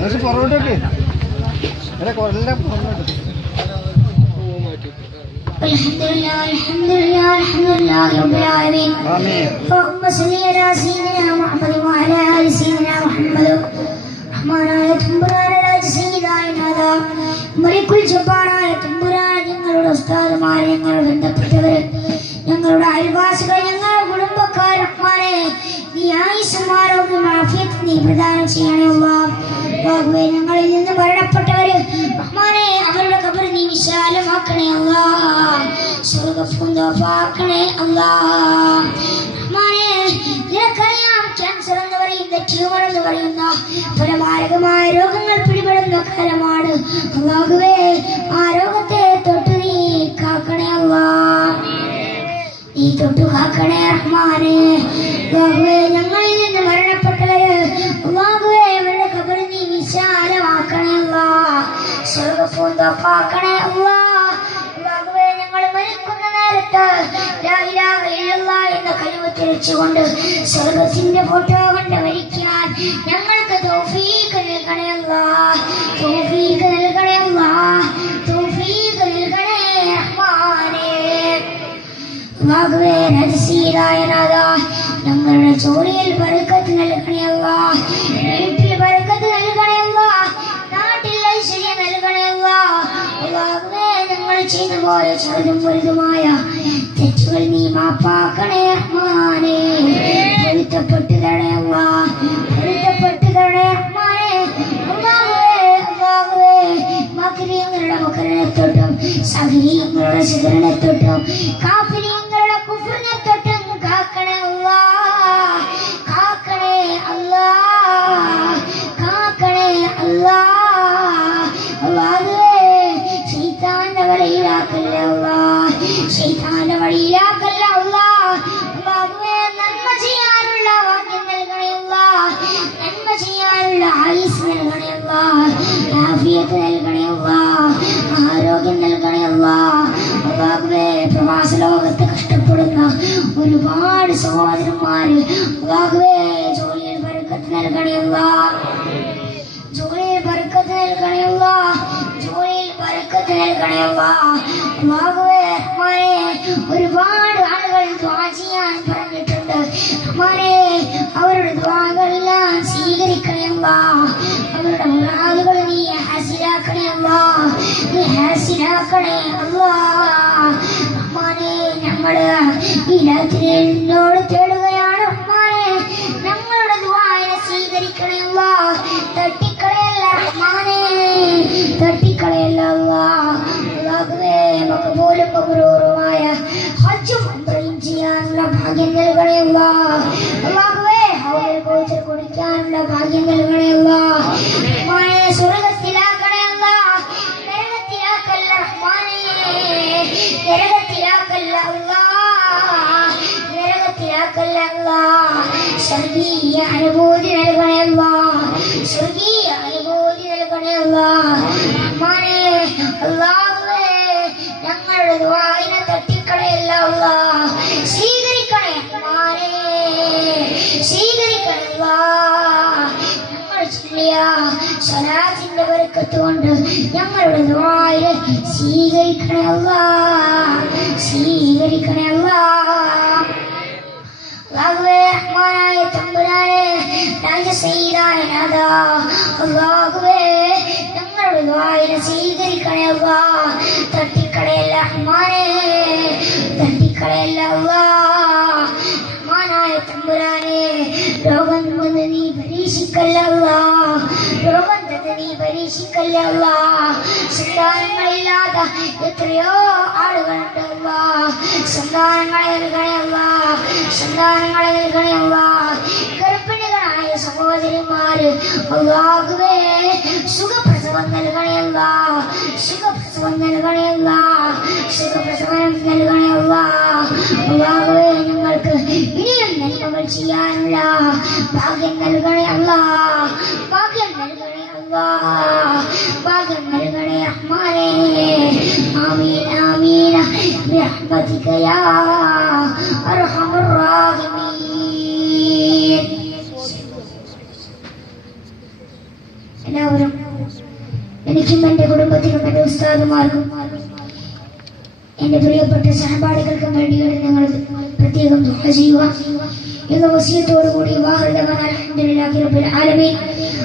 കുറച്ച് പുറകോട്ടോട്ട് അല്ല കൊല്ലം പുറകോട്ട് الحمد لله الحمد لله الحمد لله رب العالمين ആമീൻ اللهم صل على سيدنا محمد وعلى ال سيدنا محمد റഹ്മാനായ തമ്പുരാനായ സയ്യിദായ നാഥ മലിക്കുൽ ജബ്ബാറായ തമ്പുരാൻ ഞങ്ങളുടെ ഉസ്താദുമാർ ഞങ്ങൾ ബന്ധപ്പെട്ടവർ ഞങ്ങളുടെ അയൽവാസികൾ ഞങ്ങളുടെ കുടുംബക്കാർ റഹ്മാനെ നീ ആയുസ്സും ആരോഗ്യം ആഫിയത്ത് നീ പ്രദാനം ചെയ്യണേ അള്ളാഹുവേ ഞങ്ങളിൽ നിന്ന് മരണപ്പെട്ടവര് റഹ്മാനെ അവരുടെ കബർ നീ വിശാലമാക്കണേ അല്ലാ. സ്വർഗപ്പൂന്തോപ്പാക്കണേ അല്ലാ. റഹ്മാനെ നിനക്കറിയാം ക്യാൻസർ എന്ന് പറയുന്ന ട്യൂമർ എന്ന് പറയുന്ന പരമാരകമായ രോഗങ്ങൾ പിടിപെടുന്ന കാലമാണ്. അള്ളാഹുവേ ആ രോഗത്തെ തൊട്ട് നീ കാക്കണേ അല്ലാ. നീ തൊട്ടു കാക്കണേ റഹ്മാനെ. അള്ളാഹുവേ അള്ളാഹുവേ ഞങ്ങൾ മരിക്കുന്ന നേരത്ത് വെച്ചുകൊണ്ട് സ്വർഗത്തിന്റെ ഫോട്ടോ കണ്ട് മരിക്കാൻ ഞങ്ങൾക്ക് തൗഫീഖ് നൽകണേ അല്ലാ നൽകണേ അല്ലാ നൽകണേ ഞങ്ങളുടെ ജോലിയിൽ ബർക്കത്ത് നൽകണേ അല്ലാ ചെയ്തു പോയ ചെറുതും വലുതുമായ തെറ്റുകൾ നീ മാപ്പാക്കണേ മകരിയങ്ങളുടെ മകരനെ തൊട്ടും സഹരിയങ്ങളുടെ ശിഖരനെ തൊട്ടും കാഫിരിയങ്ങളുടെ ആഫിയത്ത് നൽകണേ അല്ലാ ആരോഗ്യം നൽകണേ അല്ലാ അല്ലാഹുവേ പ്രവാസ ലോകത്ത് കഷ്ടപ്പെടുന്ന ഒരുപാട് സഹോദരന്മാര് അല്ലാഹുവേ ജോലിയിൽ ബർക്കത്ത് നൽകണേ അല്ലാ ജോലിയിൽ ബർക്കത്ത് നൽകണേ അല്ലാ ജോലിയിൽ ബർക്കത്ത് നൽകണേ അല്ലാ റഹ്മാനേ ഒരുപാട് ആളുകൾ ദ്വാ ചെയ്യാൻ പറഞ്ഞിട്ടുണ്ട്. അവരുടെ ദ്വാകളെല്ലാം സ്വീകരിക്കണേ അല്ലാ അവരുടെ മുറാദുകൾ ഹാസിലാക്കണേ അല്ലാ നീ ഹാസിനാക്കണേ അല്ലാ റഹ്മാനേ ഞങ്ങൾ ഈ രാത്രി എന്നോട് തേടുകയാണ് അമ്മാനെ. ഞങ്ങളുടെ ദ്വായനെ സ്വീകരിക്കണേ അല്ലാ തട്ടിക്കളയല്ല അമ്മാനെ. തട്ടിക്കളയല്ല അല്ലാഹുവേ അല്ലാഹുവേ പോലും മബ്രൂറുമായ ഹജ്ജും ഉംറയും ചെയ്യാനുള്ള ഭാഗ്യം നൽകണേ അല്ലാ അല്ലാഹുവേ ഹൗലിൽ കോച്ചർ കുടിക്കാനുള്ള ഭാഗ്യം നൽകണേ സ്വർഗീയ അനുഭൂതി നൽകണേ സ്വർഗീയ അനുഭൂതി നൽകണേ അല്ലാ റഹ്മാനേ അല്ലാഹുവേ ഞങ്ങളുടെ ദുആഇനെ തട്ടിക്കളയല്ല സ്വീകരിക്കണേ റഹ്മാനേ സ്വീകരിക്കണേ അല്ലാ സ്വലാത്തിന്റെ ബർക്കത്ത് കൊണ്ട് ഞങ്ങളുടെ സ്വീകരിക്കണേ അല്ലാ സ്വീകരിക്കണേ തമ്പുരാനെ രോഗം വന്ന് നീ പരീക്ഷിക്കല്ല പരീക്ഷിക്കല്ല സന്താനങ്ങളില്ലാതെ എത്രയോ ആളുകളുണ്ട് സന്താനങ്ങളെ നൽകണേ അല്ലാ സന്താനങ്ങളെ നൽകണേ അല്ലാ ഗർഭിണികളായ സഹോദരിമാര് അല്ലാഹുവേ സുഖപ്രസവം നൽകണയല്ല സുഖപ്രസവം നൽകണയല്ല സുഖപ്രസവം നൽകണയല്ല അല്ലാ ഞങ്ങൾക്ക് ഇനിയും നന്മകൾ ചെയ്യാനുള്ള ഭാഗ്യം നൽകണേ അല്ലാ ഭാഗ്യം നൽകണേ അല്ലാ ഭാഗ്യം നൽകണേ റഹ്മാനേ ആമീൻ ആമീൻ برحمتك يا أرحم الراحمين എല്ലാവരും എനിക്കും എൻ്റെ കുടുംബത്തിനും എൻ്റെ ഉസ്താദുമാർക്കും എൻ്റെ പ്രിയപ്പെട്ട സഹപാഠികൾക്കും വേണ്ടിയാണ് നിങ്ങൾ പ്രത്യേകം ദുഃഖ ചെയ്യുക എന്ന വസിയത്തോടുകൂടി വാഹൃദവൻ അലഹദില്ലാഹി റബ്ബിൽ ആലമീൻ